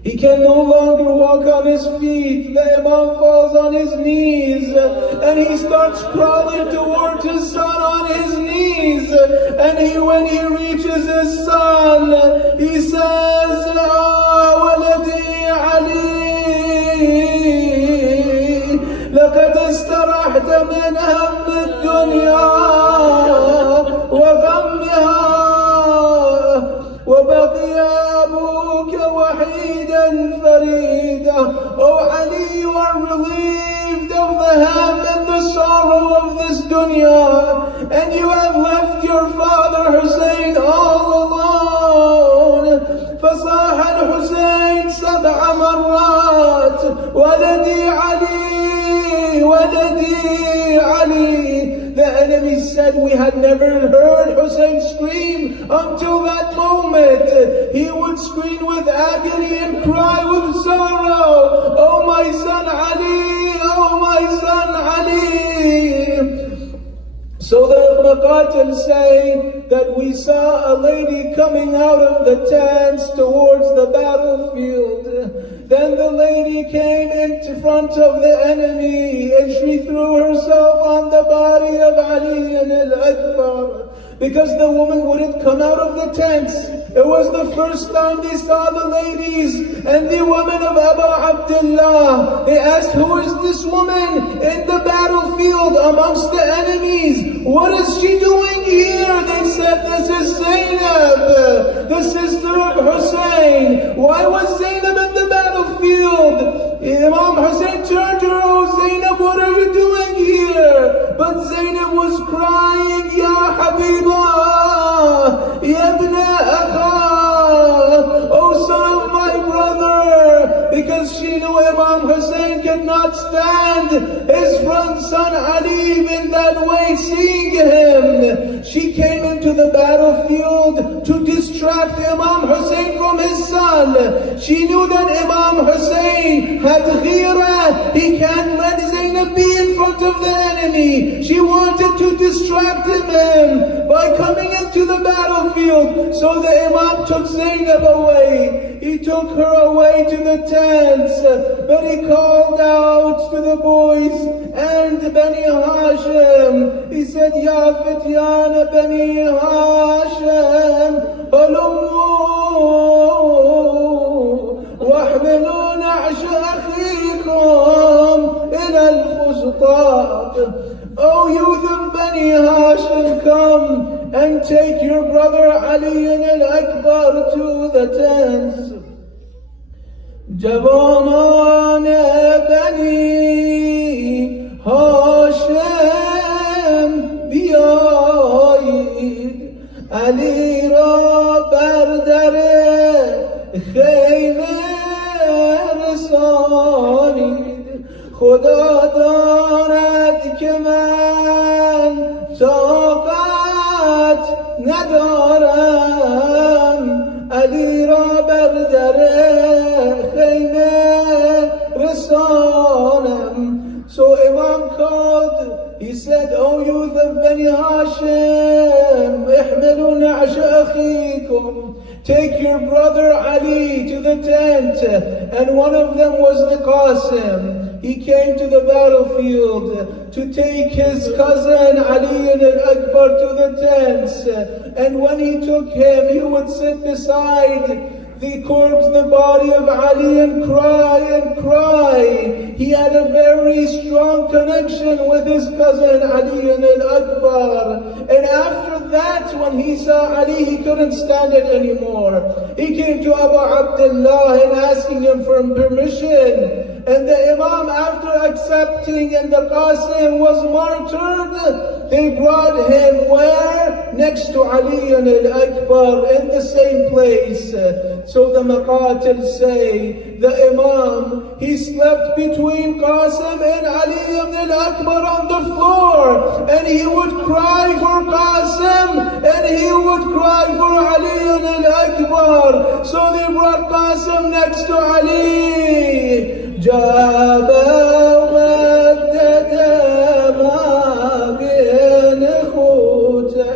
he can no longer walk on his feet. The Imam falls on his knees and he starts crawling towards his son on his knees. And when he reaches his son, he says, waladi Ali, لقد استرحت من هم الدنيا وغمها وبقي أبوك وحيدا فريدا Oh Ali, you are relieved of the ham and the sorrow of this dunya, and you have left your father Hussein all alone. فصاح الحسين 7 مرات ولدي علي ولدي علي. The enemy said we had never heard Hussein scream until that moment. He would scream with agony and cry with sorrow, "Oh my son Ali, oh my son Ali." So the Maqatil say that we saw a lady coming out of the tents towards the battlefield. Then the lady came in front of the enemy and she threw herself on the body of Ali al-Akbar, because the woman wouldn't come out of the tents. It was the first time they saw the ladies and the women of Abu Abdullah. They asked, "Who is this woman in the battlefield amongst the enemies? What is she doing here?" They said, "This is Zainab, the sister of Hussein." Why was Zainab in the battlefield? Imam Hussein turned to her, "Oh Zainab, what are you doing here?" But Zainab was crying, "Ya Habibah, Yabna Akha, oh son of my brother," because she knew Imam Hussein could not stand his son Ali in that way, seeing him. She came into the battlefield to distract Imam Hussein from his son. She knew that Imam Hussein had ghira, he can't let Zainab be in front of the enemy. She wanted to distract him by coming into the battlefield. So the Imam took Zainab away. He took her away to the tents, but he called out to the boys and Bani Hashim. He said, "Ya Fityana Bani Hashim, halummu واحملوا نعش أخيكم إلى الفسطاط." O youth of Bani Hashim, come and take your brother Ali al-Akbar to the tents. جوانان بنی هاشم بیایید، علی را بر در خیمه رسانید. خدا داند که من طاقت ندارم، علی را بر در خیمه رسانم. So Imam called, he said, "O youth of Bani Hashim, احملوا نعش أخيكم, take your brother Ali to the tent." And one of them was the Qasim. He came to the battlefield to take his cousin Ali al-Akbar to the tents. And when he took him, he would sit beside the corpse, the body of Ali, and cry and cry. He had a very strong connection with his cousin Ali al-Akbar. And after that, when he saw Ali, he couldn't stand it anymore. He came to Abu Abdullah and asking him for permission. And the Imam, after accepting, and the Qasim was martyred, they brought him where? Next to Ali al-Akbar, in the same place. So the Maqatil say, the Imam, he slept between Qasim and Ali al-Akbar on the floor, and he would cry for Qasim, and he would cry for Ali al-Akbar. So they brought Qasim next to Ali. جاب ومدد ما بين خوته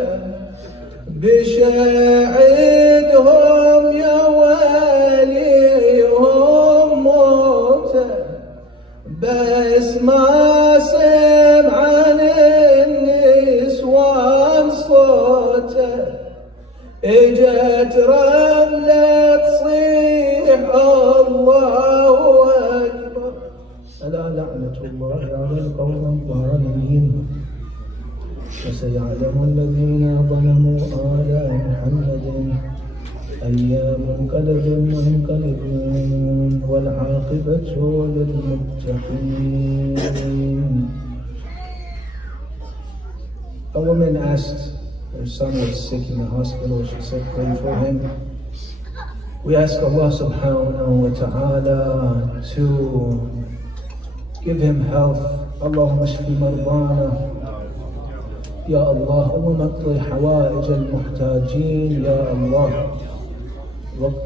بشاعدهم يا وليهم موته بس ما سمع عن النسوان صوته اجت رملة تصيح الله أكبر ألا لعنة الله على القوم الظالمين وسيعلم الذين ظلموا آل محمد أيام منقلب منقلبون والعاقبة للمتقين. A woman asked her son was sick in the hospital. She said, pray for him. We ask Allah subhanahu wa ta'ala to give him health. Allahumma shfi mardana. Ya Allah, Allahumma aqdi hawaij al-muhtajin. Ya Allah,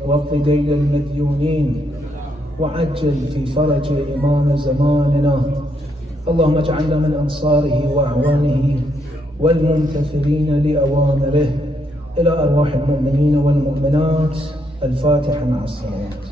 waqdi dayn al-madyunin. وعجل في فرج إمام زماننا. اللهم اجعلنا من أنصاره وأعوانه والممتثلين لأوامره. إلى أرواح المؤمنين والمؤمنات. الفاتحة مع الصلوات.